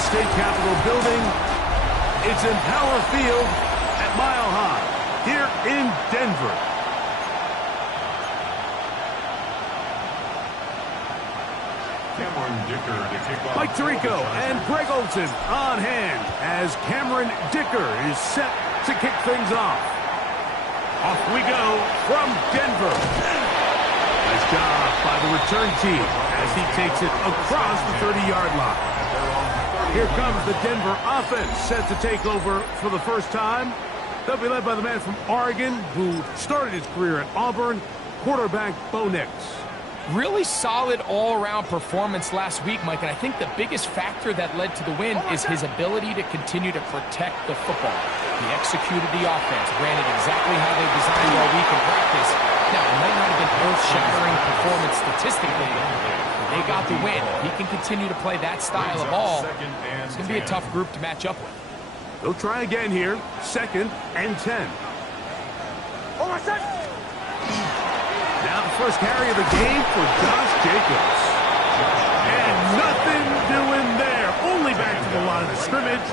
state capitol building. It's in Power Field at Mile High here in Denver. Mike Tirico and Greg Olson on hand as Cameron Dicker is set to kick things off. Off we go from Denver. Nice job by the return team as he takes it across the 30-yard line. Here comes the Denver offense set to take over for the first time. They'll be led by the man from Oregon who started his career at Auburn, quarterback Bo Nix. Really solid all-around performance last week, Mike, and I think the biggest factor that led to the win is his ability to continue to protect the football. He executed the offense, ran it exactly how they designed all week in practice. Now, it might not have been earth-shattering performance statistically, but they got the win. If he can continue to play that style of ball, it's going to be a tough group to match up with. They'll try again here, 2nd and 10. Now the first carry of the game for Josh Jacobs. And nothing doing there. Only back to the line of scrimmage.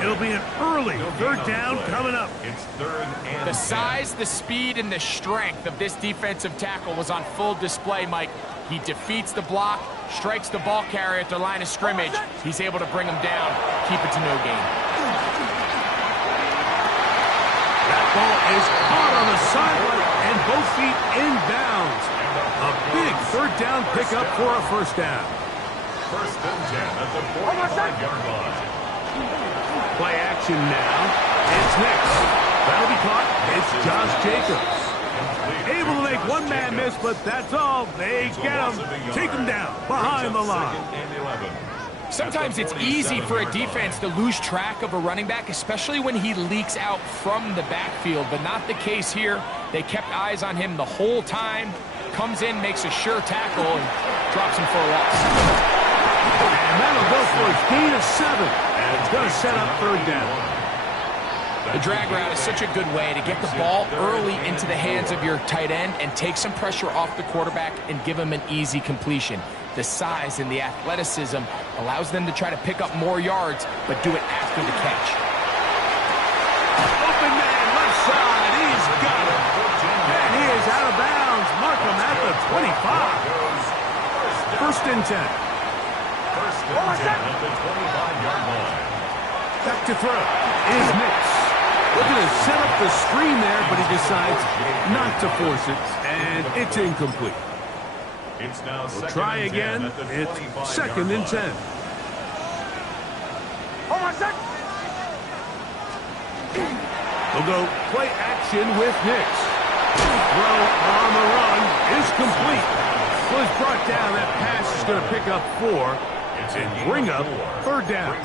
It'll be an early 3rd down coming up. It's 3rd and the size, the speed, and the strength of this defensive tackle was on full display, Mike. He defeats the block, strikes the ball carrier at the line of scrimmage. He's able to bring him down, keep it to no gain. That ball is caught on the sideline and both feet inbounds. A big 3rd down pickup for a 1st down. 1st and 10 at the 45-yard line. Play action now. It's Nix. That'll be caught. It's Josh Jacobs. Able to make one man miss, but that's all. They get him. Take him down behind the line. Sometimes it's easy for a defense to lose track of a running back, especially when he leaks out from the backfield, but not the case here. They kept eyes on him the whole time. Comes in, makes a sure tackle, and drops him for a loss. And that'll go for a gain of 7. And it's going to set up 3rd down. The drag route is such a good way to get the ball early into the hands of your tight end and take some pressure off the quarterback and give him an easy completion. The size and the athleticism allows them to try to pick up more yards, but do it after the catch. Open man, left side, he's got it. And he is out of bounds. Mark him at the 25. 1st and 10. 1st and 10 at the 25-yard line. Back to throw is Nix. Looking to set up the screen there, but he decides not to force it, and it's incomplete. It's now We'll try again. It's 2nd and 10. They'll go play action with Nix. Throw on the run is complete. Was brought down. That pass is going to pick up 4 and bring up 3rd down.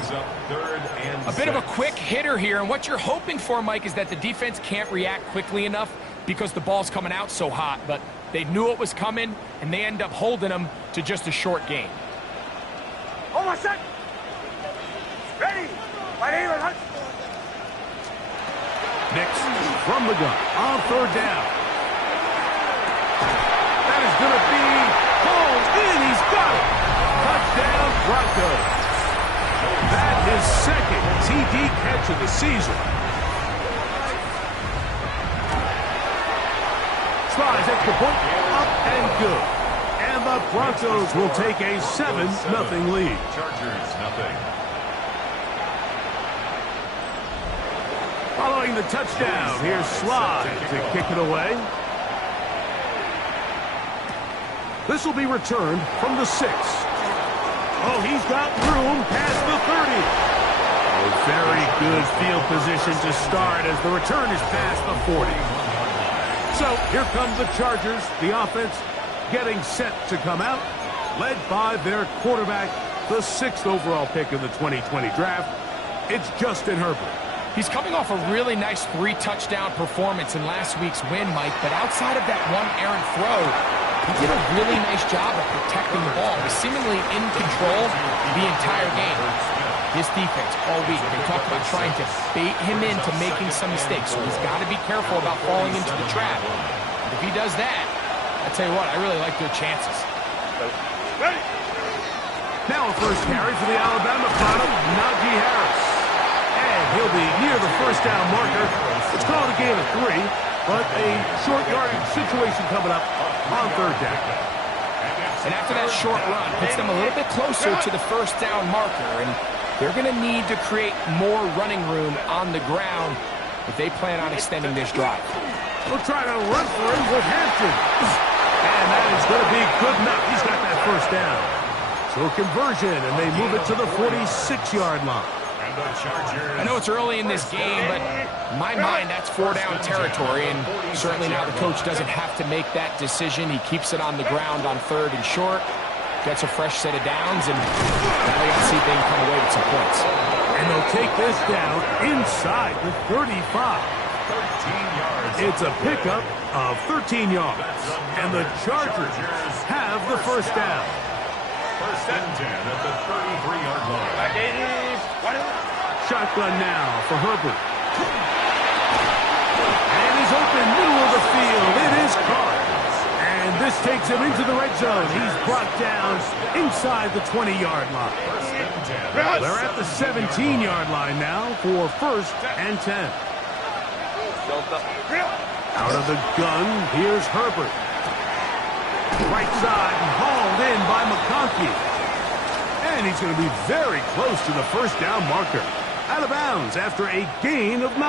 A bit of a quick hitter here, and what you're hoping for, Mike, is that the defense can't react quickly enough because the ball's coming out so hot, but they knew it was coming, and they end up holding them to just a short gain. Ready. Nix from the gun on 3rd down. That is going to be pulled in. He's got it. Touchdown, Broncos. That is 2nd TD catch of the season. Tries at the point, up and good. And the Broncos will take a 7-0 lead. Chargers, nothing. Following the touchdown, here's Slide to kick it away. This will be returned from the 6. Oh, he's got room past the 30. A very good field position to start as the return is past the 40. So here come the Chargers, the offense getting set to come out, led by their quarterback, the 6th overall pick in the 2020 draft. It's Justin Herbert. He's coming off a really nice 3-touchdown performance in last week's win, Mike, but outside of that one errant throw, he did a really nice job of protecting the ball. He was seemingly in control the entire game. This defense all week, they talked about trying to bait him into making some mistakes, so he's got to be careful about falling into the trap. If he does that, I tell you what, I really like their chances. Ready. Now a first carry for the Alabama product, Najee Harris. And he'll be near the first down marker. It's called a gain of 3, but a short yardage situation coming up on third down. And after that short run, puts them a little bit closer to the first down marker. And they're going to need to create more running room on the ground if they plan on extending this drive. We'll try to run for him with Hampton. And that is going to be good enough. He's got that first down. So conversion, and they move it to the 46-yard line. I know it's early in this game, but in my mind, that's 4-down territory, and certainly now the coach doesn't have to make that decision. He keeps it on the ground on 3rd and short, gets a fresh set of downs, and now they got to see if they can come away with some points. And they'll take this down inside the 35. 13 yards. It's a pickup of 13 yards, and the Chargers have the first down. First and 10 at the 33-yard line. Shotgun now for Herbert. And he's open, middle of the field. It is caught. And this takes him into the red zone. He's brought down inside the 20-yard line. They're at the 17-yard line now for first and 10. Out of the gun, here's Herbert. Right side, hauled in by McConkey. And he's going to be very close to the first down marker. Out of bounds after a gain of 9.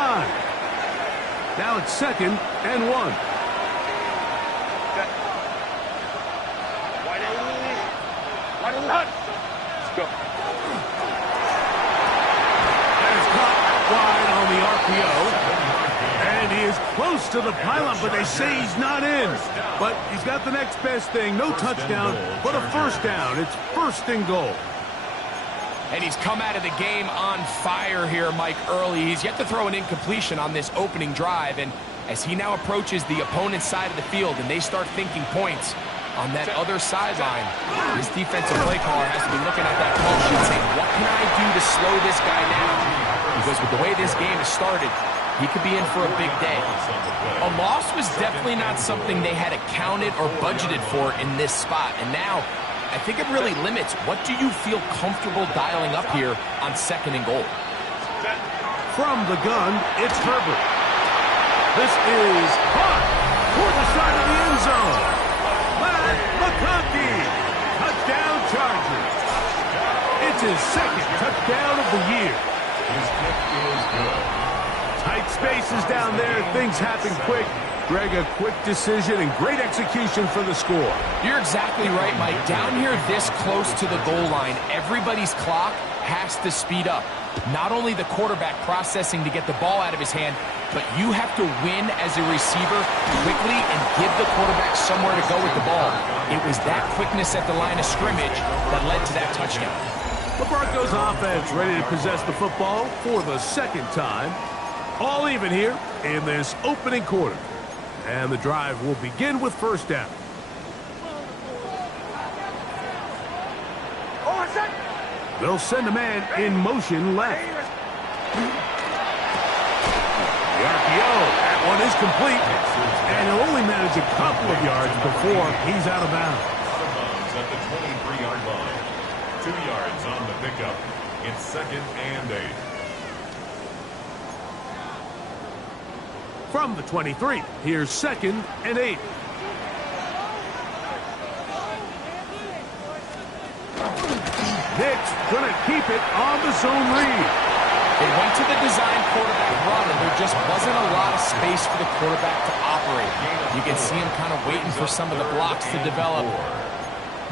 Now it's 2nd and 1. Let's go. And it's caught out wide on the RPO. And he is close to the pylon, but they say he's not in. But he's got the next best thing. No touchdown, but a first down. It's 1st and goal. And he's come out of the game on fire here, Mike, early. He's yet to throw an incompletion on this opening drive. And as he now approaches the opponent's side of the field and they start thinking points on that other sideline, this defensive play caller has to be looking at that call sheet saying, what can I do to slow this guy down? Because with the way this game has started, he could be in for a big day. A loss was definitely not something they had accounted or budgeted for in this spot. And now, I think it really limits what do you feel comfortable dialing up here on 2nd and goal. From the gun, it's Herbert. This is caught toward the side of the end zone. McConkey, touchdown Chargers. It's his 2nd touchdown of the year. His kick is good. Tight spaces down there. Things happen quick. Greg, a quick decision and great execution for the score. You're exactly right, Mike. Down here this close to the goal line, everybody's clock has to speed up. Not only the quarterback processing to get the ball out of his hand, but you have to win as a receiver quickly and give the quarterback somewhere to go with the ball. It was that quickness at the line of scrimmage that led to that touchdown. The Broncos offense ready to possess the football for the 2nd time. All even here in this opening quarter. And the drive will begin with first down. They'll send a man in motion left. The RPO, that one is complete. And he'll only manage a couple of yards before he's out of bounds. At the 23-yard line. 2 yards on the pickup. It's 2nd and 8. From the 23, here's 2nd and 8. Nick's going to keep it on the zone read. They went to the design quarterback run, and there just wasn't a lot of space for the quarterback to operate. You can see him kind of waiting for some of the blocks to develop.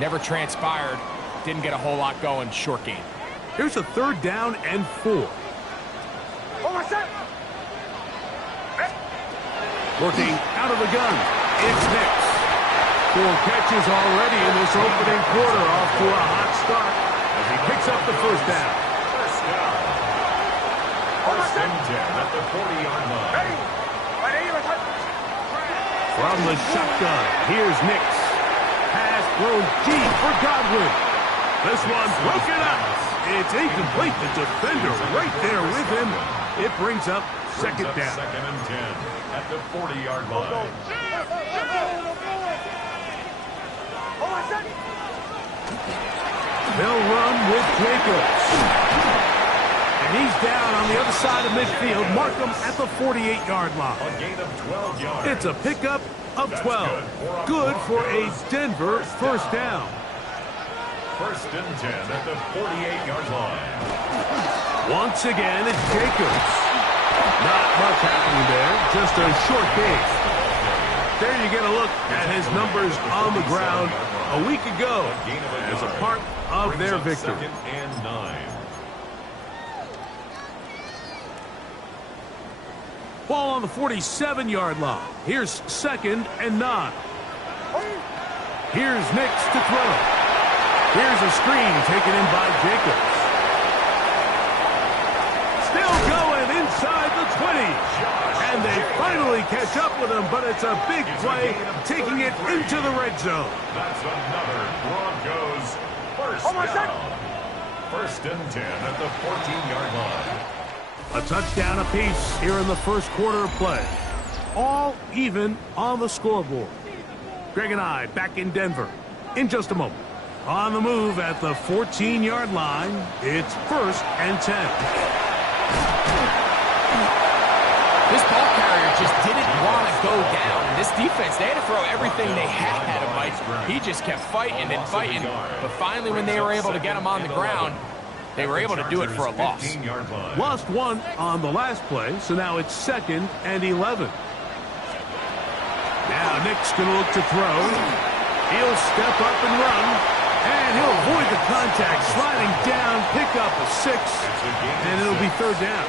Never transpired. Didn't get a whole lot going. Short game. Here's a 3rd down and 4. Working out of the gun, it's Hicks. 4 catches already in this opening quarter, off to a hot start as he picks up the first down. First down. 1st and 10 at the 40-yard line. From the shotgun, here's Nicks. Pass thrown deep for Godwin. This one broken up. It's incomplete. The defender right there with him. It brings up 2nd down. 2nd and 10 at the 40-yard line. They'll run with Jacobs. And he's down on the other side of midfield. Mark him at the 48-yard line. A gain of 12 yards. It's a pickup of 12. Good for a Denver first down. First and 10 at the 48-yard line. Once again, it's Jacobs. Not much happening there, just a short gain. There you get a look at his numbers on the ground a week ago as a part of their victory. Second and 9. Ball on the 47-yard line. Here's second and 9. Here's Nix to throw. Here's a screen taken in by Jacobs. Still going inside the 20. And they finally catch up with him, but it's a big play, taking it into the red zone. That's another Broncos first down. First and 10 at the 14-yard line. A touchdown apiece here in the first quarter of play. All even on the scoreboard. Greg and I back in Denver in just a moment. On the move at the 14-yard line, it's first and 10. This ball carrier just didn't want to go down. And this defense, they had to throw everything they had at him, Mike. He just kept fighting and fighting. But finally, when they were able to get him on the ground, they were able to do it for a loss. Lost one on the last play, so now it's second and 11. Now Nick's going to look to throw. He'll step up and run, and he'll avoid the contact, sliding down, pick up a 6, and it'll be third down.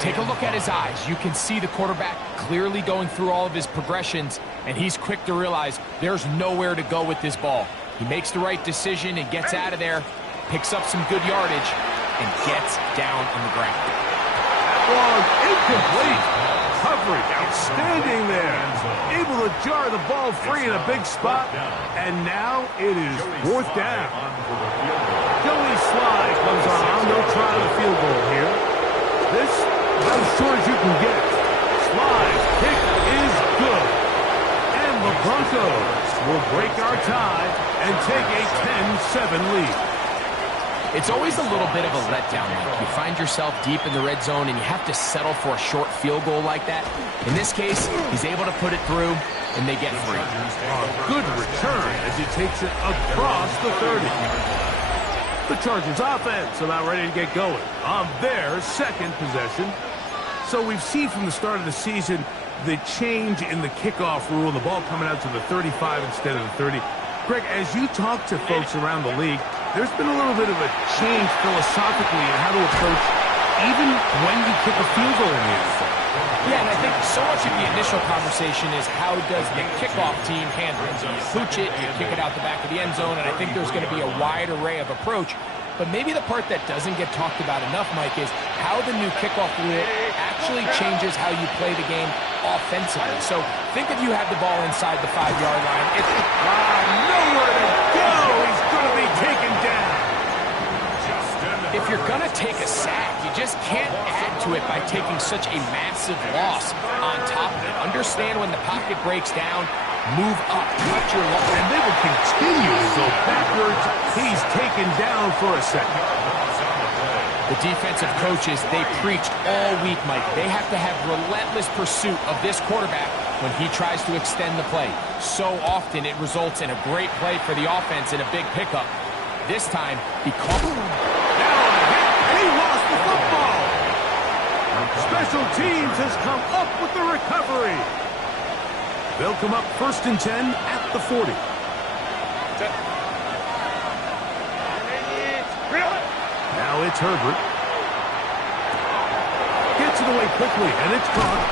Take a look at his eyes. You can see the quarterback clearly going through all of his progressions, and he's quick to realize there's nowhere to go with this ball. He makes the right decision and gets out of there, picks up some good yardage, and gets down on the ground. Long, incomplete. Coverage, outstanding there. Able to jar the ball free in a big spot, and now it is fourth down. Joey Sly comes on. No try to the field goal here. This about as short as you can get. Sly's kick is good. And the Broncos will break our tie and take a 10-7 lead. It's always a little bit of a letdown, Mike. You find yourself deep in the red zone, and you have to settle for a short field goal like that. In this case, he's able to put it through, and they get free. Good return as he takes it across the 30. The Chargers offense about ready to get going on their second possession. So we've seen from the start of the season the change in the kickoff rule, the ball coming out to the 35 instead of the 30. Greg, as you talk to folks around the league, there's been a little bit of a change philosophically in how to approach even when you kick a field goal in the NFL. Yeah, and I think so much of the initial conversation is how does the kickoff team handle it? Do you pooch it, you kick it out the back of the end zone, and I think there's going to be a wide array of approach. But maybe the part that doesn't get talked about enough, Mike, is how the new kickoff rule actually changes how you play the game offensively. So think if you had the ball inside the 5-yard line. It's nowhere to go. He's going to be taken down. If you're going to take a sack, you just can't add to it by taking such a massive loss on top of it. Understand when the pocket breaks down, move up, cut your loss. And they will continue to go backwards. He's taken down for a second. The defensive coaches, they preached all week, Mike. They have to have relentless pursuit of this quarterback when he tries to extend the play. So often it results in a great play for the offense and a big pickup. This time, because... He lost the football. Special teams has come up with the recovery. They'll come up first and 10 at the 40. Now it's Herbert. Gets it away quickly, and it's caught.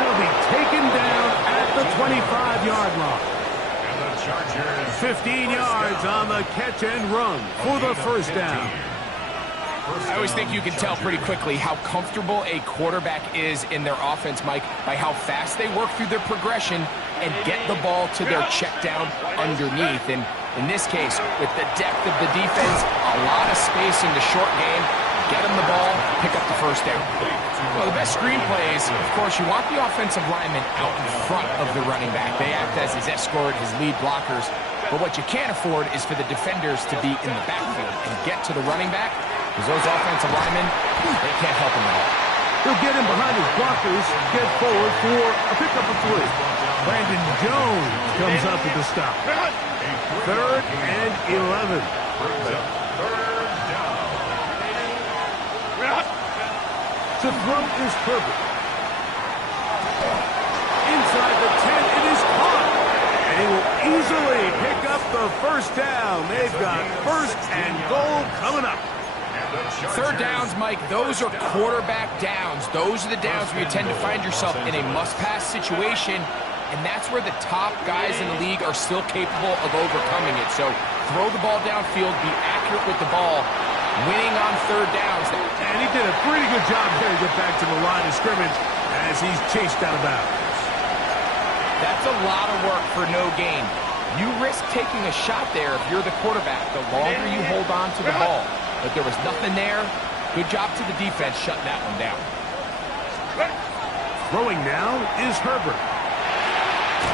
It'll be taken down at the 25-yard line. And the Chargers 15 yards on the catch and run for the first down. I always think you can tell pretty quickly how comfortable a quarterback is in their offense, Mike, by how fast they work through their progression and get the ball to their check down underneath. And in this case, with the depth of the defense, a lot of space in the short game, get them the ball, pick up the first down. Well, the best screenplays, of course, you want the offensive lineman out in front of the running back. They act as his escort, his lead blockers. But what you can't afford is for the defenders to be in the backfield and get to the running back, because those offensive linemen, they can't help him at all. He'll get him behind his blockers, get forward for a pickup of 3. Brandon Jones comes up with the stop. 3rd and 11. To throw is Herbert. Inside the 10, it is caught. And he will easily pick up the first down. They've got 1st and goal coming up. 3rd downs, Mike, those are quarterback downs. Those are the downs where you tend to find yourself in a must-pass situation, and that's where the top guys in the league are still capable of overcoming it. So throw the ball downfield, be accurate with the ball, winning on 3rd downs. And he did a pretty good job here to get back to the line of scrimmage as he's chased out of bounds. That's a lot of work for no gain. You risk taking a shot there if you're the quarterback, the longer you hold on to the ball. But there was nothing there. Good job to the defense shutting that one down. Throwing now is Herbert.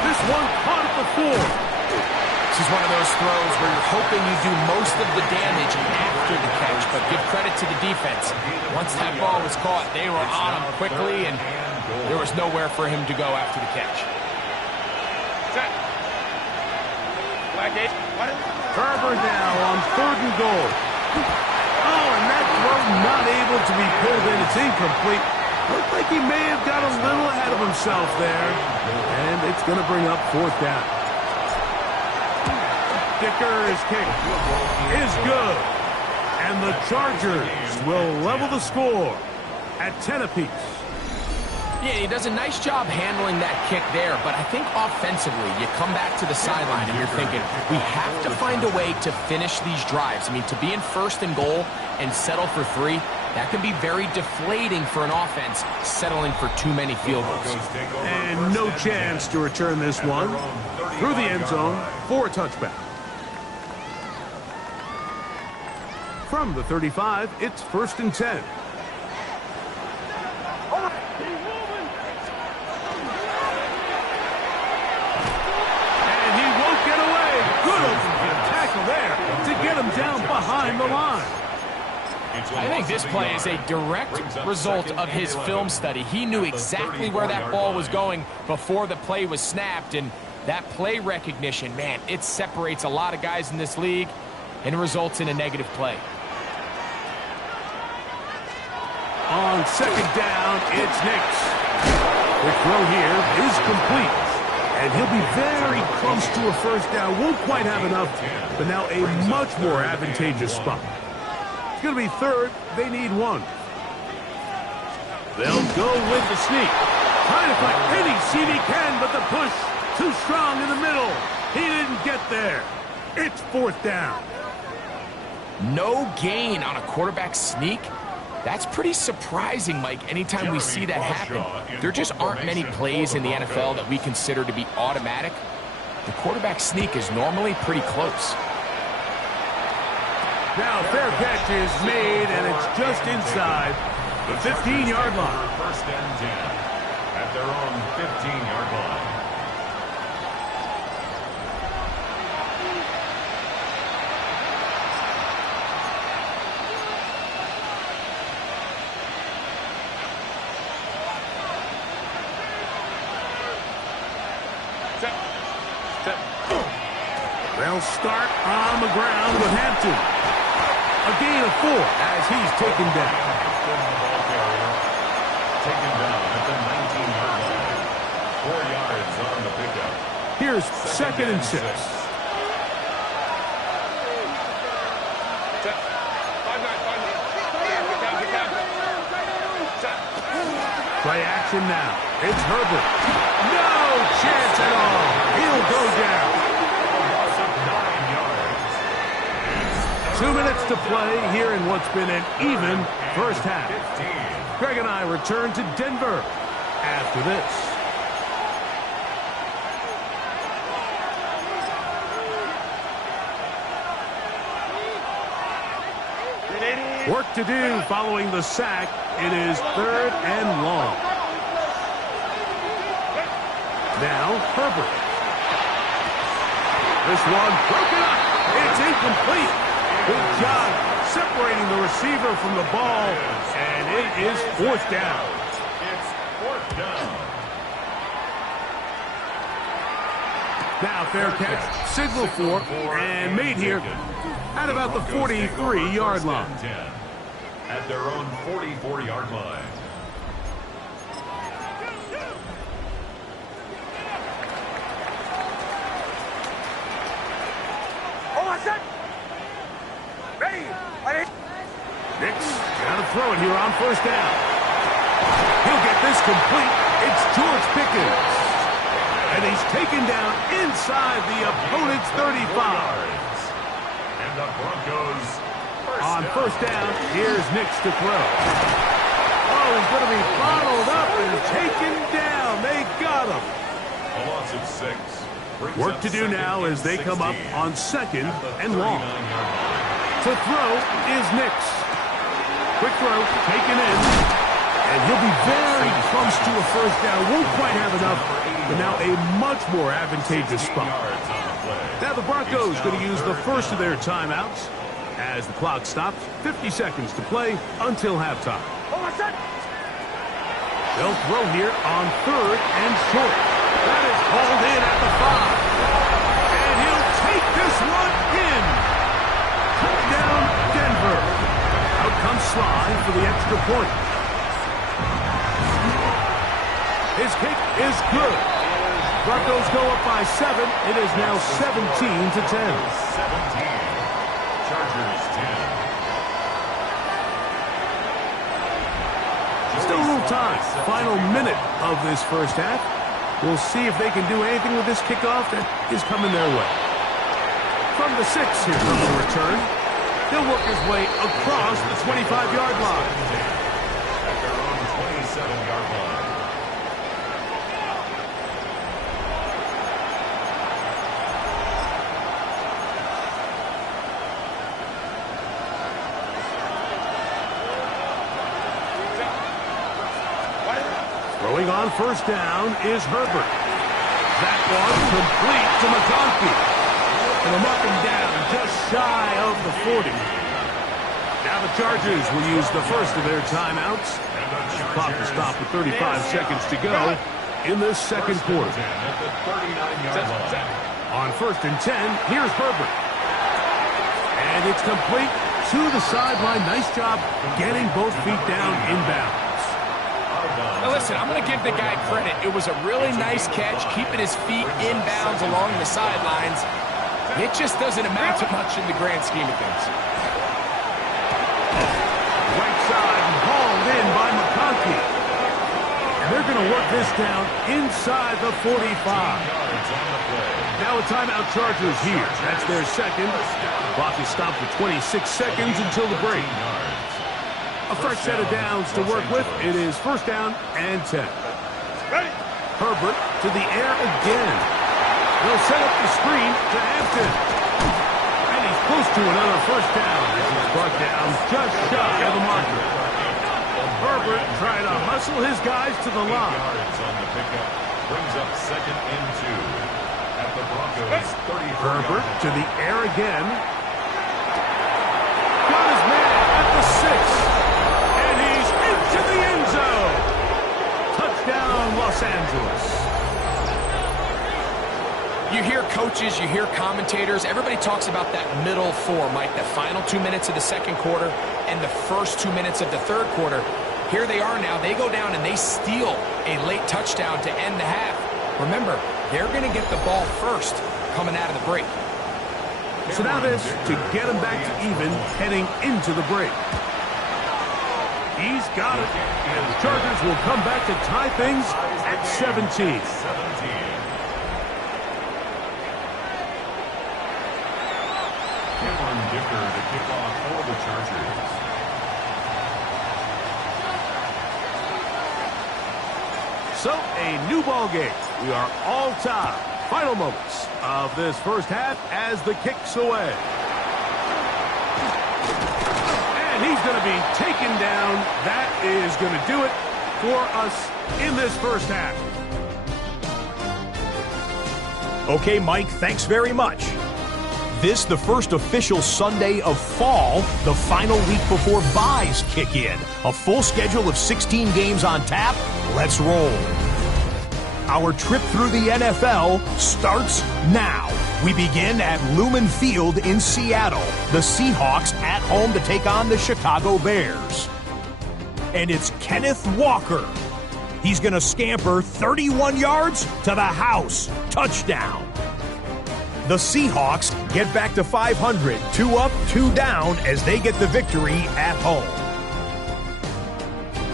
This one caught at the 4. This is one of those throws where you're hoping you do most of the damage after the catch, but give credit to the defense. Once that ball was caught, they were on him quickly, and there was nowhere for him to go after the catch. Herbert now on 3rd and goal. Oh, and that throw not able to be pulled in. It's incomplete. Looked like he may have got a little ahead of himself there. And it's going to bring up 4th down. Dicker's kick is good. And the Chargers will level the score at 10 apiece. Yeah, he does a nice job handling that kick there, but I think offensively, you come back to the sideline and you're thinking, we have to find a way to finish these drives. I mean, to be in 1st and goal and settle for 3, that can be very deflating for an offense, settling for too many field goals. And no chance to return this one through the end zone for a touchback. From the 35, it's 1st and 10. Down behind the line. I think this play is a direct result of his film study. He knew exactly where that ball was going before the play was snapped, and that play recognition, man, it separates a lot of guys in this league and results in a negative play. On 2nd down, it's Nix. The throw here is complete. And he'll be very close to a 1st down. Won't quite have enough, but now a much more advantageous spot. It's going to be 3rd. They need 1. They'll go with the sneak. Trying to find any seam he can, but the push too strong in the middle. He didn't get there. It's 4th down. No gain on a quarterback sneak. That's pretty surprising, Mike, anytime we see that happen. There just aren't many plays in the NFL that we consider to be automatic. The quarterback sneak is normally pretty close. Now, fair catch is made, and it's just inside the 15-yard line. 1st and 10 at their own 15-yard line. They'll start on the ground with Hampton. A gain of 4 as he's taken down. Taken down at the 19-yard line. 4 yards on the pickup. Here's 2nd and 6. Play action now. It's Herbert. No chance at all. He'll go down. 2 minutes to play here in what's been an even 1st half. Greg and I return to Denver after this. Work to do following the sack. It is 3rd and long. Now Herbert. This one broken up. It's incomplete. Good job separating the receiver from the ball, and it is fourth down. It's fourth down. Now fair catch, signal for, and made here at about the 43-yard line. At their own 44-yard line. Nix got to throw it here on first down. He'll get this complete. It's George Pickens. And he's taken down inside the opponent's 35. And the Broncos On first down, here's Nix to throw. Oh, he's going to be bottled up and taken down. They got him. A loss of 6. Work to do now as they come up on second and long. To throw is Nix. Quick throw, taken in. And he'll be very close to a first down. Won't quite have enough, but now a much more advantageous spot. Now the Broncos going to use the first of their timeouts as the clock stops. 50 seconds to play until halftime. They'll throw here on third and short. That is hauled in at the 5. And he'll take this one in. Touchdown, Denver. Out comes Sly for the extra point. His kick is good. Broncos go up by 7. It is now 17-10. 17. Chargers 10. Still a little time. Final minute of this first half. We'll see if they can do anything with this kickoff that is coming their way. From the 6, here comes the return. He'll work his way across the 25-yard line. At their own 27-yard line. Throwing on first down is Herbert. That one complete to McConkey. And him up and down, just shy of the 40. Now the Chargers will use the first of their timeouts. Clock to stop with 35 seconds to go in this second quarter. On first and 10, here's Herbert. And it's complete to the sideline. Nice job getting both feet down inbounds. Now listen, I'm going to give the guy credit. It was a really nice catch, keeping his feet inbounds along the sidelines. It just doesn't amount to much in the grand scheme of things. Right side hauled in by McConkey. And they're going to work this down inside the 45. Now a timeout Chargers here. That's their second. The clock is stopped for 26 seconds until the break. A fresh set of downs to work with. It is first down and 10. Herbert to the air again. They'll set up the screen to Hampton. And he's close to another first down. This is brought down just shy of the marker. Herbert trying to hustle his guys to the line. On the pickup brings up second and 2 at the Broncos 30. Herbert to the air again. Got his man at the 6. To the end zone. Touchdown, Los Angeles. You hear coaches, you hear commentators, everybody talks about that middle 4, Mike, the final 2 minutes of the second quarter and the first 2 minutes of the third quarter. Here they are now. They go down and they steal a late touchdown to end the half. Remember, they're going to get the ball first coming out of the break. So now this to get them back to even heading into the break. He's got it. And the Chargers will come back to tie things at 17. Cameron Dicker to kick off for the Chargers. So a new ball game. We are all tied. Final moments of this first half as the kick's away. And he's going to be taken down. That is going to do it for us in this first half. Okay, Mike, thanks very much. This the first official Sunday of fall, the final week before byes kick in. A full schedule of 16 games on tap. Let's roll. Our trip through the NFL starts now. We begin at Lumen Field in Seattle. The Seahawks at home to take on the Chicago Bears. And it's Kenneth Walker. He's going to scamper 31 yards to the house. Touchdown. The Seahawks get back to 500, 2 up, 2 down as they get the victory at home.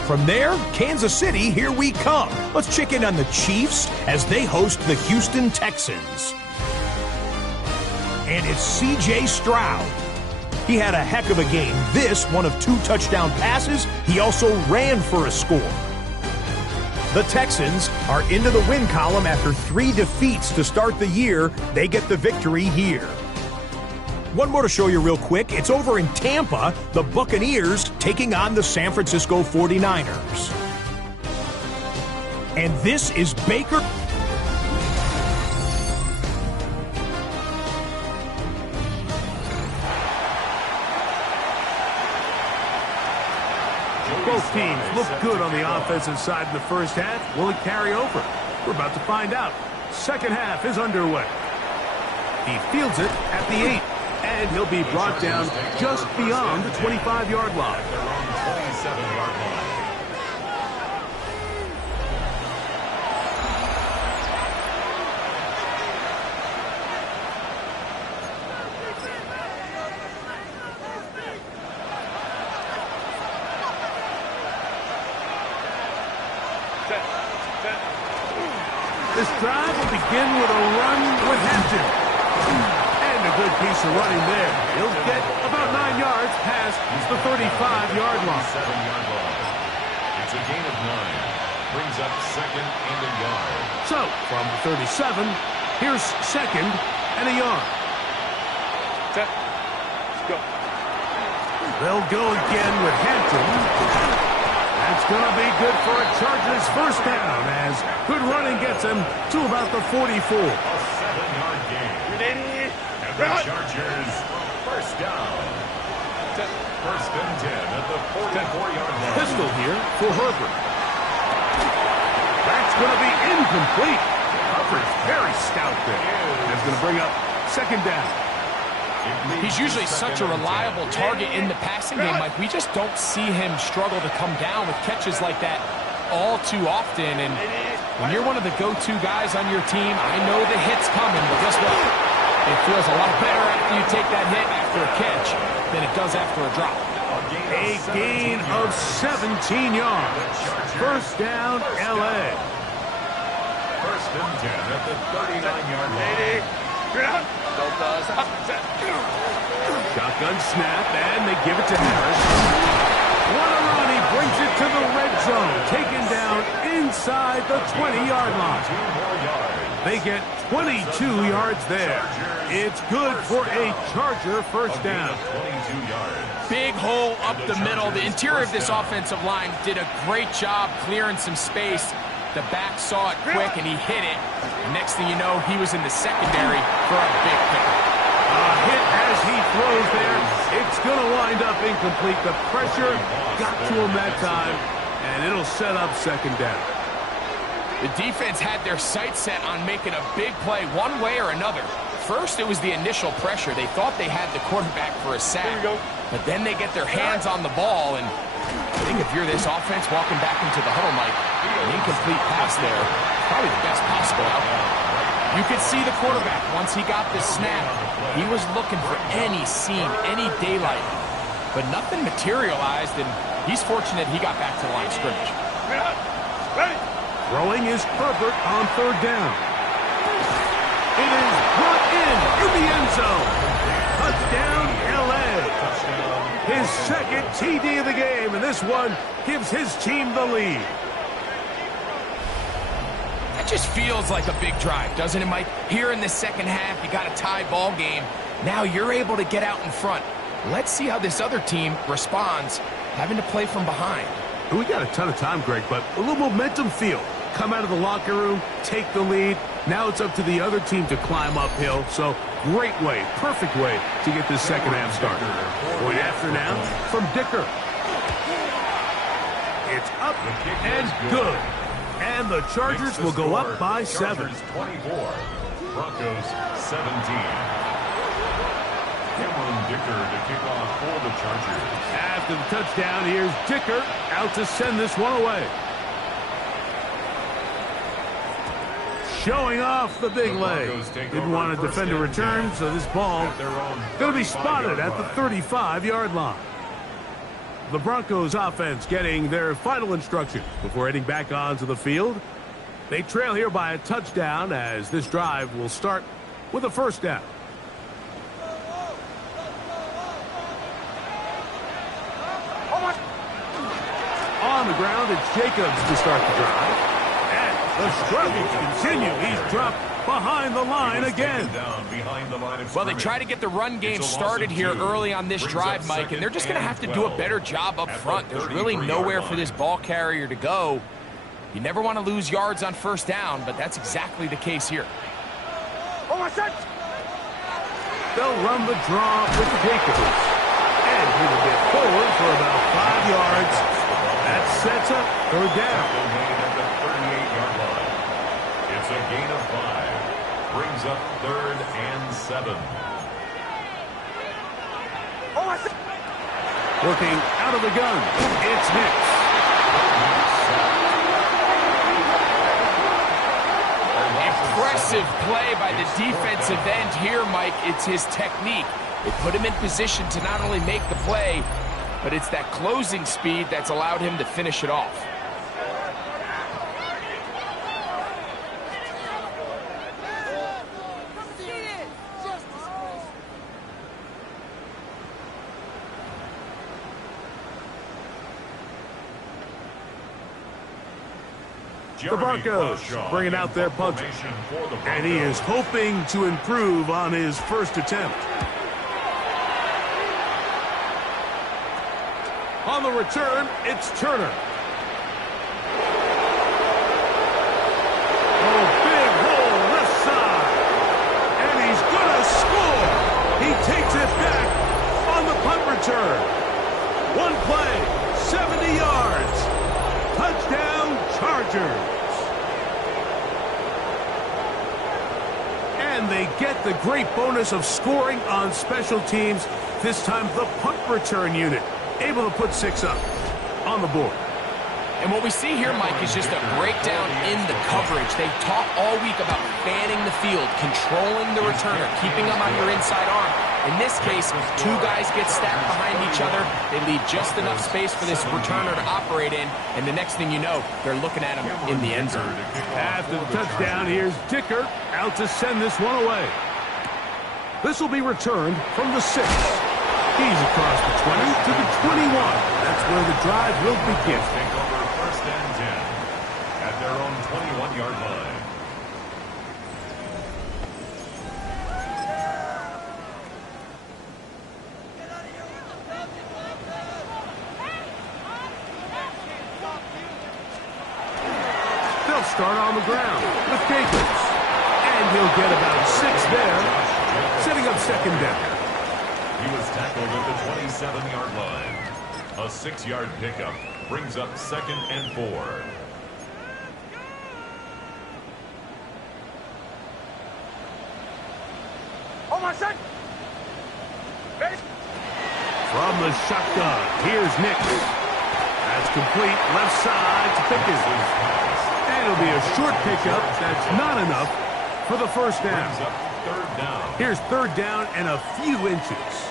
From there, Kansas City, here we come. Let's check in on the Chiefs as they host the Houston Texans. And it's C.J. Stroud. He had a heck of a game. This, one of 2 touchdown passes. He also ran for a score. The Texans are into the win column after 3 defeats to start the year. They get the victory here. One more to show you real quick. It's over in Tampa, the Buccaneers taking on the San Francisco 49ers. And this is Baker. Both teams look good on the offensive side in the first half. Will it carry over? We're about to find out. Second half is underway. He fields it at the 8, and he'll be brought down just beyond the 25-yard line. Their own 27-yard line. This drive will begin with a run with Hampton. And a good piece of running there. He'll get about 9 yards past the 35-yard line. 7-yard line. It's a gain of 9. Brings up second and a yard. So, from the 37, here's second and a yard. Set. Let's go. They'll go again with Hampton. That's going to be good for a Chargers first down as good running gets him to about the 44. A 7-yard gain. And the Chargers first down. First and 10 at the 44-yard line. Pistol here for Herbert. That's going to be incomplete. Coverage very stout there. That's going to bring up second down. He's usually such a reliable target in the passing game, Mike. We just don't see him struggle to come down with catches like that all too often. And when you're one of the go-to guys on your team, I know the hit's coming, but guess what? It feels a lot better after you take that hit after a catch than it does after a drop. A gain of 17 yards. First down, L.A. First and 10 at the 39-yard line. Shotgun snap, and they give it to Harris. What a run, he brings it to the red zone. Taken down inside the 20-yard line. 2 more yards. They get 22 yards there. It's good for a Charger first down. 22 yards. Big hole up the middle. The interior of this offensive line did a great job clearing some space. The back saw it quick, and he hit it. And next thing you know, he was in the secondary for a big pickup. A hit as he throws there. It's going to wind up incomplete. The pressure got to him that time, and it'll set up second down. The defense had their sights set on making a big play one way or another. First, it was the initial pressure. They thought they had the quarterback for a sack. But then they get their hands on the ball, and I think if you're this offense walking back into the huddle, Mike, an incomplete pass there is probably the best possible outcome. You could see the quarterback, once he got the snap, he was looking for any seam, any daylight. But nothing materialized, and he's fortunate he got back to the line of scrimmage. Throwing is Herbert on third down. It is brought in the end zone. Touchdown, L.A. His second TD of the game, and this one gives his team the lead. That just feels like a big drive, doesn't it, Mike? Here in the second half, you got a tie ball game. Now you're able to get out in front. Let's see how this other team responds, having to play from behind. We got a ton of time, Greg, but a little momentum feel. come out of the locker room, take the lead. Now it's up to the other team to climb uphill. So great way, perfect way to get this second half started. Point after now from Dicker. It's up and good. And the Chargers will go up by 7. 24, Broncos 17. Cameron Dicker to kick off for the Chargers. After the touchdown, here's Dicker out to send this one away. Showing off the big leg. Didn't want to defend a return, so this ball going to be spotted at the 35-yard line. The Broncos offense getting their final instructions before heading back onto the field. They trail here by a touchdown as this drive will start with a first down. On the ground, it's Jacobs to start the drive. And the struggles continue. He's dropped behind the line again. Well, they try to get the run game started here early on this drive, Mike, and they're just going to have to do a better job up front. There's really nowhere for this ball carrier to go. You never want to lose yards on first down, but that's exactly the case here. They'll run the draw with Jacobs. And he will get forward for about 5 yards. That sets up third down. At the 38-yard line. It's a gain of 5. Brings up 3rd and 7. Working out of the gun. It's Hicks. Impressive play by the defensive end here, Mike. It's his technique. It put him in position to not only make the play, but it's that closing speed that's allowed him to finish it off. The Broncos bringing out their punter. And he is hoping to improve on his first attempt. On the return, it's Turner. Oh, big hole left side. And he's going to score. He takes it back on the punt return. One play, 70 yards. Touchdown, Chargers. And they get the great bonus of scoring on special teams. This time the punt return unit able to put 6 up on the board. And what we see here, Mike, is just a breakdown in the coverage. They talk all week about fanning the field, controlling the returner, keeping them on your inside arm. In this case, 2 guys get stacked behind each other. They leave just enough space for this returner to operate in, and the next thing you know, they're looking at him in the end zone. After the touchdown, here's Dicker out to send this one away. This will be returned from the 6. He's across the 20 to the 21. That's where the drive will begin. Take over 1st and 10 at their own 21-yard line. They'll start on the ground with Jacobs. And he'll get about 6 there, setting up second down. He was tackled at the 27-yard line. A 6-yard pickup brings up 2nd and 4. From the shotgun, here's Nick. That's complete, left side to Pickens. And it'll be a short pickup. That's not enough for the first down. Brings up 3rd down. Here's 3rd down and a few inches.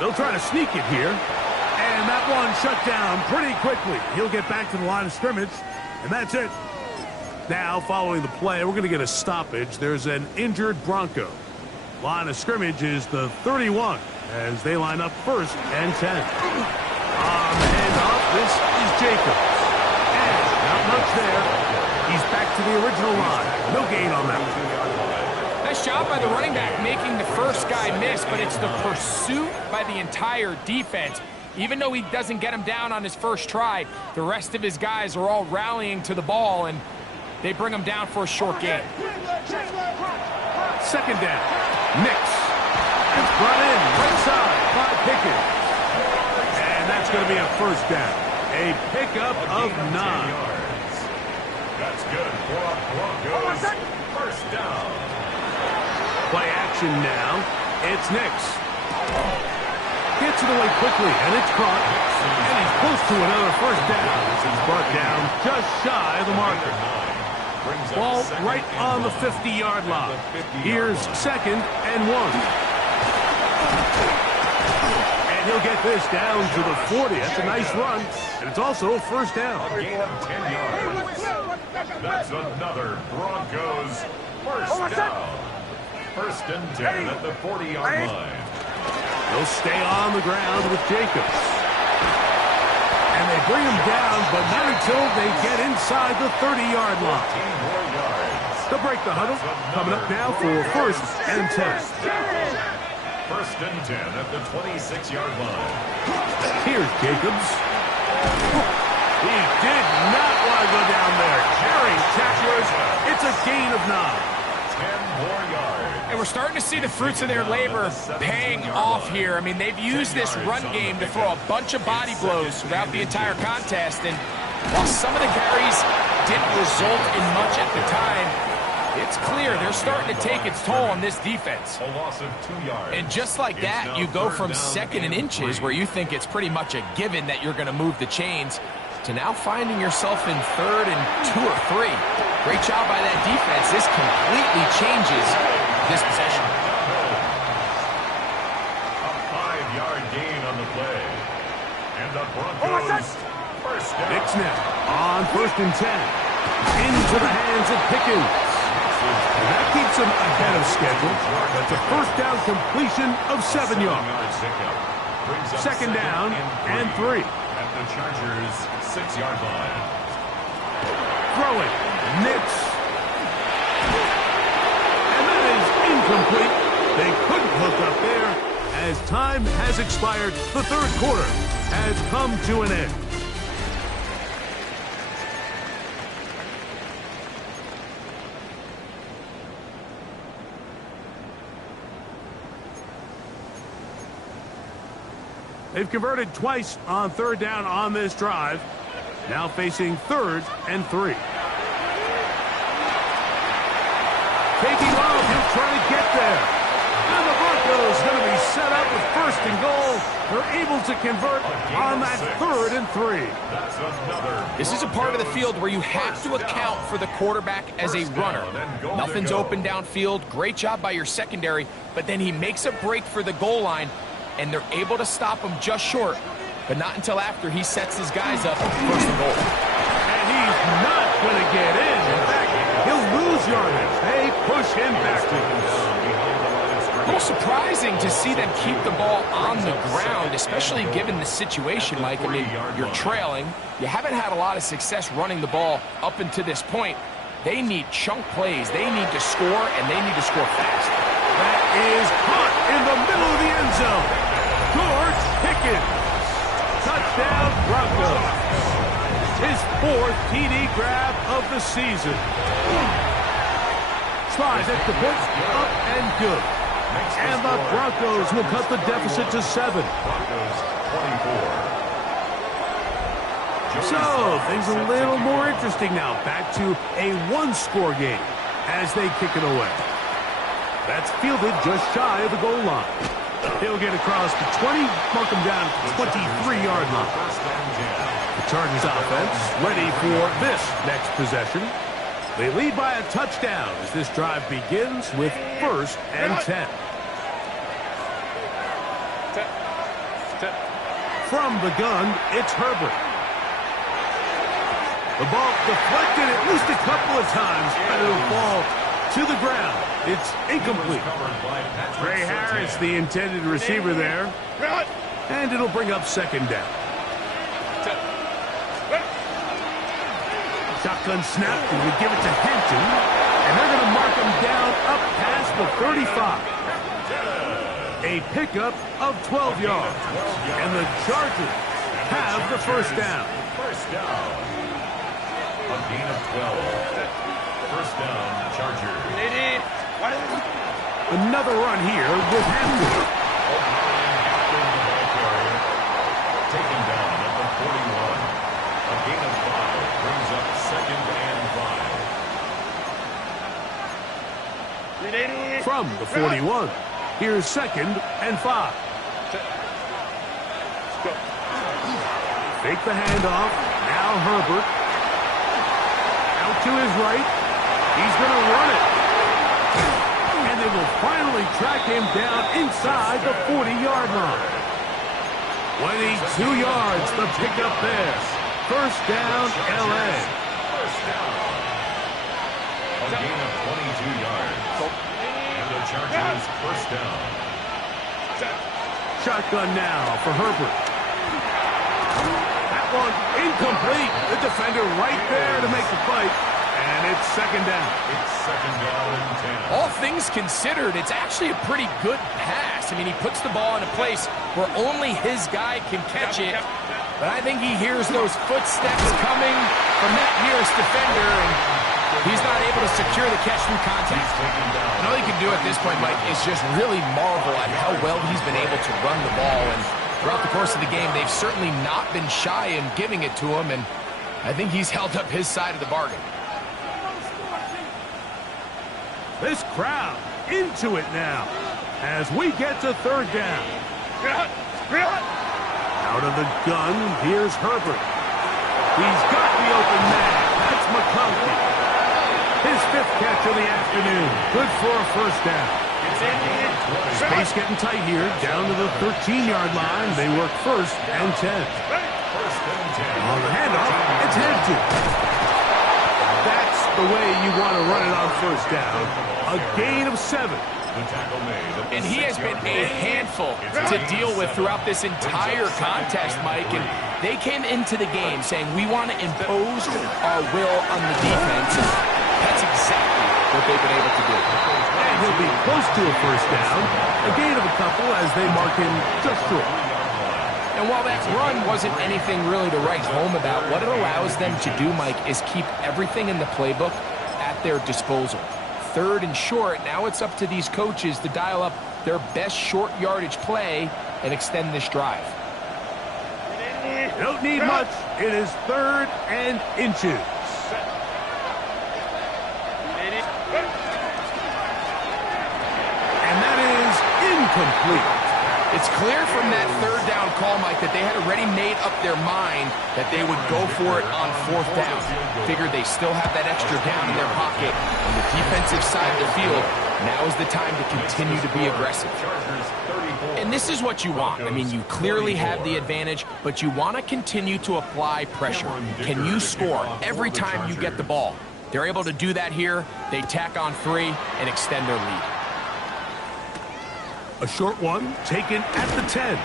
They'll try to sneak it here. And that one shut down pretty quickly. He'll get back to the line of scrimmage. And that's it. Now, following the play, we're going to get a stoppage. There's an injured Bronco. Line of scrimmage is the 31 as they line up 1st and 10. On the handoff, this is Jacobs. And not much there. He's back to the original line. No gain on that one. Nice job by the running back making the first guy miss, but it's the pursuit by the entire defense. Even though he doesn't get him down on his first try, the rest of his guys are all rallying to the ball, and they bring him down for a short gain. Second down. Nix. It's brought in right side by Pickens. And that's going to be a first down. A pickup of 9. That's good for Broncos. First down. Play action now. It's Nix. Gets it away quickly, and it's caught. And he's close to another first down as he's brought down just shy of the marker. Ball right on the 50-yard line. Here's 2nd and 1. And he'll get this down to the 40. That's a nice run. And it's also a first down. A gain of 10 yards. That's another Broncos first down. 1st and 10 at the 40-yard line. They'll stay on the ground with Jacobs. And they bring him down, but not until they get inside the 30-yard line. 15 more yards. They'll break the huddle. Coming up now for 1st and 10. 1st and 10 at the 26-yard line. Here's Jacobs. He did not want to go down there. Carrying tacklers. It's a gain of 9. 10 more yards. And we're starting to see the fruits of their labor paying off here. I mean, they've used this run game to throw a bunch of body blows throughout the entire contest. And while some of the carries didn't result in much at the time, it's clear they're starting to take its toll on this defense. A loss of 2 yards. And just like that, you go from 2nd and inches, where you think it's pretty much a given that you're going to move the chains, to now finding yourself in 3rd and 2 or 3. Great job by that defense. This completely changes this possession. A 5-yard gain on the play. And the Broncos first down. Nix now on 1st and 10. Into the hands of Pickens. And that keeps him ahead of schedule. That's a first down completion of 7 yards. 2nd down and 3. At the Chargers' 6-yard line. Throwing. Nix. And that is incomplete. They couldn't hook up there. As time has expired, the 3rd quarter has come to an end. They've converted twice on 3rd down on this drive. Now facing 3rd and 3. Taking off, he'll try to get there. And the Broncos going to be set up with 1st and goal. They're able to convert on that 3rd and 3. That's another. This is a part of the field where you have to account for the quarterback as a runner. Nothing's open downfield. Great job by your secondary, but then he makes a break for the goal line, and they're able to stop him just short, but not until after he sets his guys up 1st and goal. And he's not going to get in. In fact, he'll lose yardage. They push him backwards. A little surprising to see them keep the ball on the ground, especially given the situation, Mike. I mean, you're trailing. You haven't had a lot of success running the ball up until this point. They need chunk plays. They need to score, and they need to score fast. That is caught in the middle of the end zone. George Pickens. Touchdown, Broncos. His 4th TD grab of the season. Slides at the point, up and good. And the Broncos will cut the deficit to 7. Broncos 24. So, things a little more interesting now. Back to a 1-score game as they kick it away. That's fielded just shy of the goal line. He'll get across the 20, mark him down 23-yard line. The Chargers offense ready for this next possession. They lead by a touchdown as this drive begins with 1st and 10. From the gun, it's Herbert. The ball deflected at least a couple of times, but it'll fall to the ground. It's incomplete. Ray Harris, the intended receiver there. And it'll bring up 2nd down. Shotgun snap, and we give it to Hampton. And they're going to mark him down up past the 35. A pickup of 12 yards. And the Chargers have the first down. First down. A gain of 12. First down, Chargers. Another run here with Hampton. Taken down at the 41. A gain of 5 brings up 2nd and 5. From the 41, here's 2nd and 5. Fake the handoff. Now Herbert. Out to his right. He's going to run it. And they will finally track him down inside the 40-yard line. 22 yards to pick up there. First down, LA. First down. A gain of 22 yards. And the Chargers first down. Shotgun now for Herbert. That one incomplete. The defender right there to make the fight. And it's 2nd down. It's 2nd down and 10. All things considered, it's actually a pretty good pass. I mean, he puts the ball in a place where only his guy can catch it. But I think he hears those footsteps coming from that nearest defender, and he's not able to secure the catch through contact. And all you can do at this point, Mike, is just really marvel at how well he's been able to run the ball. And throughout the course of the game, they've certainly not been shy in giving it to him, and I think he's held up his side of the bargain. This crowd into it now as we get to 3rd down. Out of the gun, here's Herbert. He's got the open man. That's McConkey. His 5th catch of the afternoon. Good for a first down. Space getting tight here. Down to the 13-yard line. They work 1st and 10. On the handoff, it's Hampton. That's the way you want to run it on first down. A gain of 7. And he has been a handful to deal with throughout this entire contest, Mike. And they came into the game saying, we want to impose our will on the defense. And that's exactly what they've been able to do. And he'll be close to a first down. A gain of a couple as they mark him just short. And while that run wasn't anything really to write home about, what it allows them to do, Mike, is keep everything in the playbook at their disposal. 3rd and short, now it's up to these coaches to dial up their best short yardage play and extend this drive. Don't need much. It is 3rd and inches. And that is incomplete. It's clear from that 3rd down call, Mike, that they had already made up their mind that they would go for it on 4th down. Figured they still have that extra down in their pocket on the defensive side of the field. Now is the time to continue to be aggressive. And this is what you want. I mean, you clearly have the advantage, but you want to continue to apply pressure. Can you score every time you get the ball? They're able to do that here. They tack on 3 and extend their lead. A short one taken at the 10.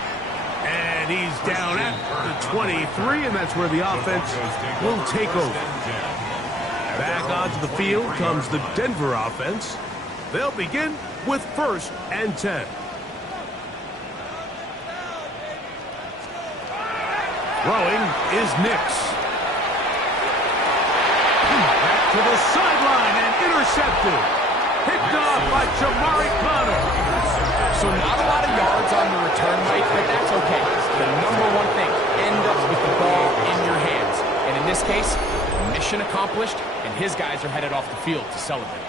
And he's down at the 23, and that's where the offense will take over. Back onto the field comes the Denver offense. They'll begin with 1st and 10. Throwing is Nix. Back to the sideline and intercepted. Picked off by Jamari Connor. So not a lot of yards on the return, Mike, but that's okay. The number one thing, end up with the ball in your hands. And in this case, mission accomplished, and his guys are headed off the field to celebrate.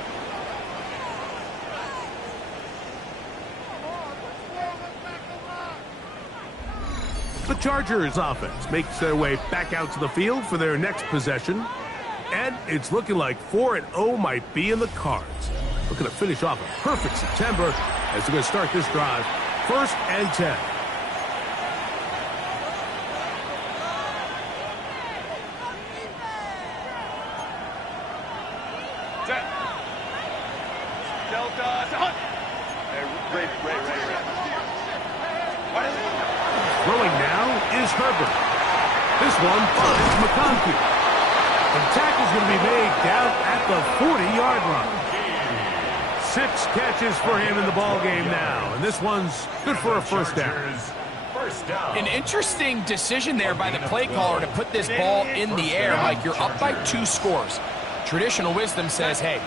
The Chargers offense makes their way back out to the field for their next possession. And it's looking like 4-0 might be in the cards. Looking to finish off a perfect September as they're going to start this drive. 1st and 10. Throwing now is Herbert. This one finds McConkey. The tackle's going to be made down at the 40-yard line. 6 catches for him in the ball game now, and this one's good for a first down. An interesting decision there by the play caller to put this ball in the air. Like, you're up by 2 scores. Traditional wisdom says, hey,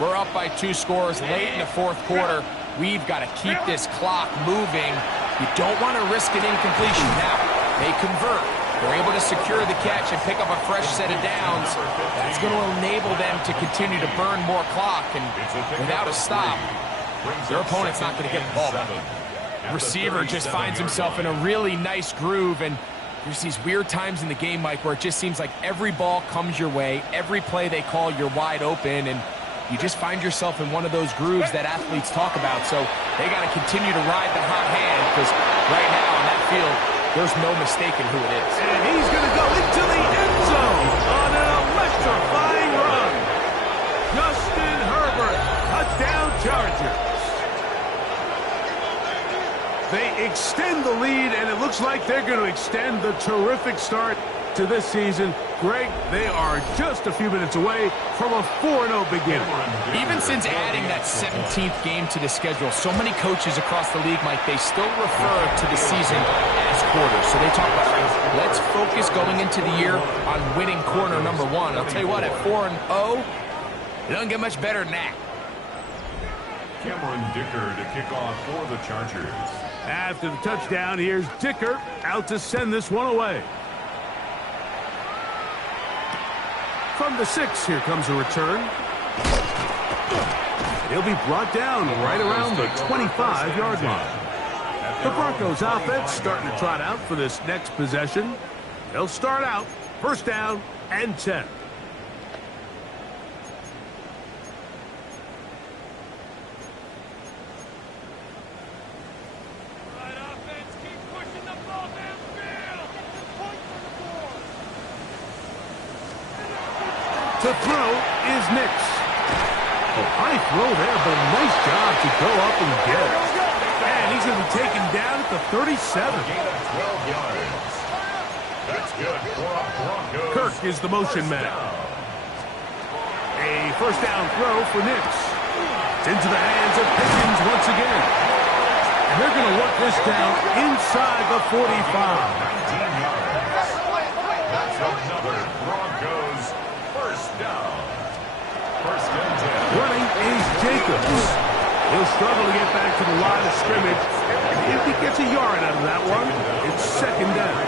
we're up by 2 scores late in the 4th quarter. We've got to keep this clock moving. You don't want to risk an incompletion. Now, they convert. They're able to secure the catch and pick up a fresh set of downs. That's going to enable them to continue to burn more clock. And without a stop, their opponent's not going to get the ball back. Receiver just finds himself in a really nice groove, and there's these weird times in the game, Mike, where it just seems like every ball comes your way, every play they call, you're wide open, and you just find yourself in one of those grooves that athletes talk about. So they got to continue to ride the hot hand, because right now on that field, there's no mistaking who it is. And he's going to go into the end zone on an electrifying run. Justin Herbert, touchdown Chargers. They extend the lead, and it looks like they're going to extend the terrific start to this season. Greg, they are just a few minutes away from a 4-0 beginning. Even since adding that 17th game to the schedule, so many coaches across the league, Mike, they still refer to the season as quarters. So they talk about, let's focus going into the year on winning quarter number 1. I'll tell you what, at 4-0, it doesn't get much better than that. Cameron Dicker to kick off for the Chargers. After the touchdown, here's Dicker out to send this one away. From the 6, here comes a return. He'll be brought down right around the 25-yard line. The Broncos offense starting to trot out for this next possession. They'll start out first down and 10. To throw is Nix. A high throw there, but a nice job to go up and get it. And he's going to be taken down at the 37. Gain of 12 yards. That's good for a Broncos. Kirk is the motion man. A first down throw for Nix. It's into the hands of Pickens once again. And they're going to work this down inside the 45. 19 yards. That's another Broncos first down. First and 10. Running is Jacobs. He'll struggle to get back to the line of scrimmage. And if he gets a yard out of that one, it's second down.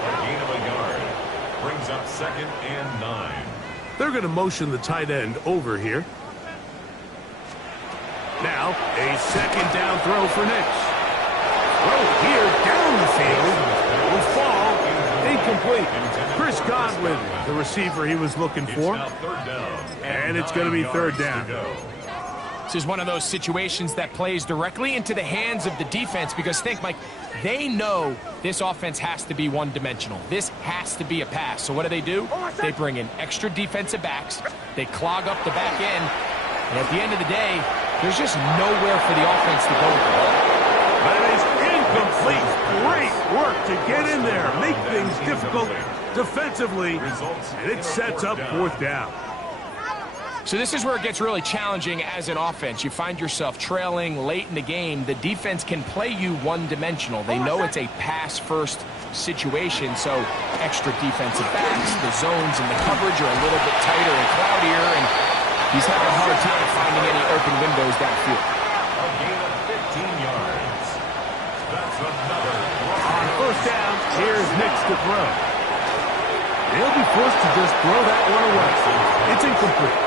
A gain of a yard brings up 2nd and 9. They're going to motion the tight end over here. Now, a second down throw for Nix. Throw here down the field. Will fall. Incomplete. Chris Godwin, the receiver he was looking for. And it's going to be third down. This is one of those situations that plays directly into the hands of the defense, because think, Mike, they know this offense has to be one-dimensional. This has to be a pass. So what do? They bring in extra defensive backs. They clog up the back end. And at the end of the day, there's just nowhere for the offense to go with the ball. That is incomplete. Great work to get in there, make things difficult defensively, and it sets up fourth down. So this is where it gets really challenging as an offense. You find yourself trailing late in the game. The defense can play you one-dimensional. They know it's a pass-first situation, so extra defensive backs, the zones and the coverage are a little bit tighter and cloudier, and he's having a hard time finding any open windows downfield. A gain of 15 yards. That's another. On first down, here's Nix to throw. They'll be forced to just throw that one away. It's incomplete.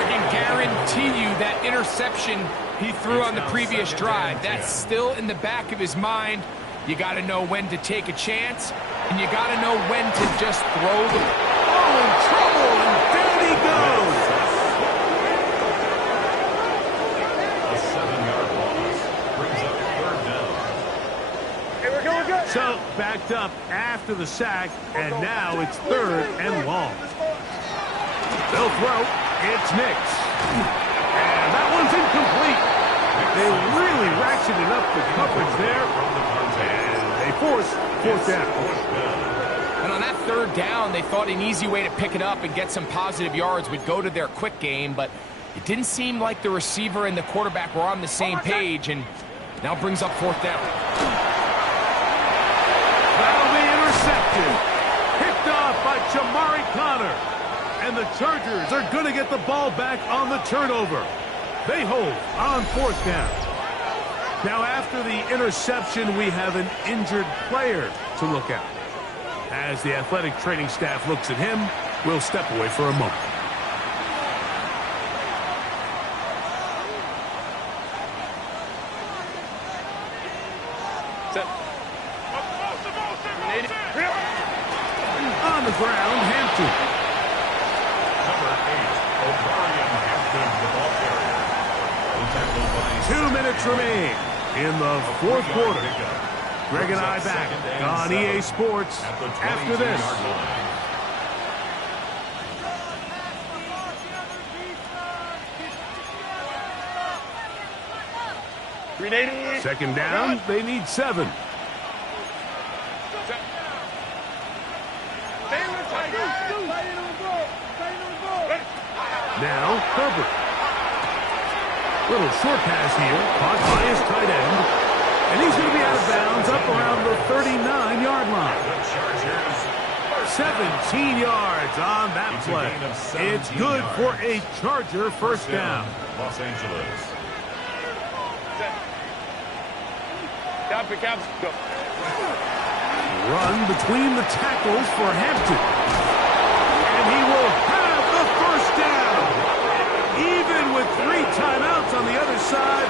I can guarantee you that interception he threw on the previous drive, that's still in the back of his mind. You got to know when to take a chance, and you got to know when to just throw the ball. In trouble, and there he goes. A 7-yard loss brings up third down. Hey, we're going good. So, backed up after the sack, and now it's third and long. They'll throw. It's Nix. And that one's incomplete. They really ratcheted up the coverage there. And they force fourth down. And on that third down, they thought an easy way to pick it up and get some positive yards would go to their quick game, but It didn't seem like the receiver and the quarterback were on the same page, and now brings up fourth down. That'll be intercepted. Picked off by Jamari Connor. And the Chargers are going to get the ball back on the turnover. They hold on fourth down. Now, after the interception, we have an injured player to look at. As the athletic training staff looks at him, we'll step away for a moment. On the ground, Hampton. Number 8, O'Brien Hampton, the ball carrier. 2 minutes remain in the fourth quarter. Greg and I back on EA Sports after this. Second down, they need 7. Now, Herbert. Little short pass here, caught by his tight end. And he's going to be out of bounds up around the 39-yard line. 17 yards on that play. It's good for a Charger first down. Los Angeles. Run between the tackles for Hampton. And he will have the first down. Even with 3 timeouts on the other side,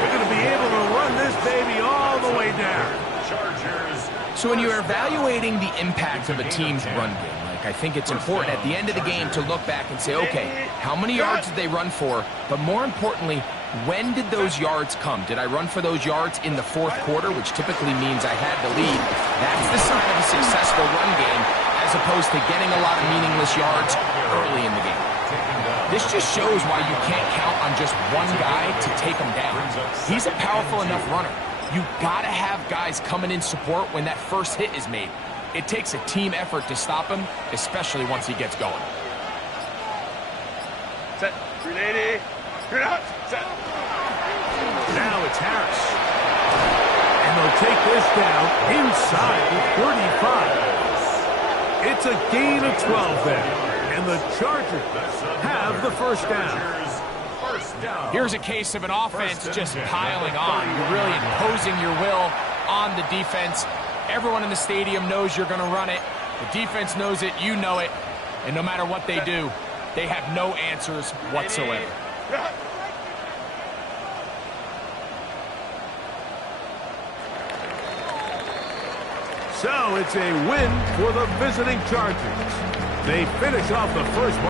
they're going to be able to run this baby all the way down. Chargers. So when you're evaluating the impact of a team's run game, I think it's important at the end of the game to look back and say, okay, how many yards did they run for? But more importantly, when did those yards come? Did I run for those yards in the fourth quarter, which typically means I had the lead? That's the sign of a successful run game, as opposed to getting a lot of meaningless yards early in the game. This just shows why you can't count on just one guy to take him down. He's a powerful enough runner. You gotta have guys coming in support when that first hit is made. It takes a team effort to stop him, especially once he gets going. Set. 380. Set. Now it's Harris. And they'll take this down inside the 35. It's a gain of 12 there. And the Chargers have the first down. Here's a case of an offense just piling on. You're really imposing your will on the defense. Everyone in the stadium knows you're going to run it. The defense knows it. You know it. And no matter what they do, they have no answers whatsoever. So it's a win for the visiting Chargers. They finish off the first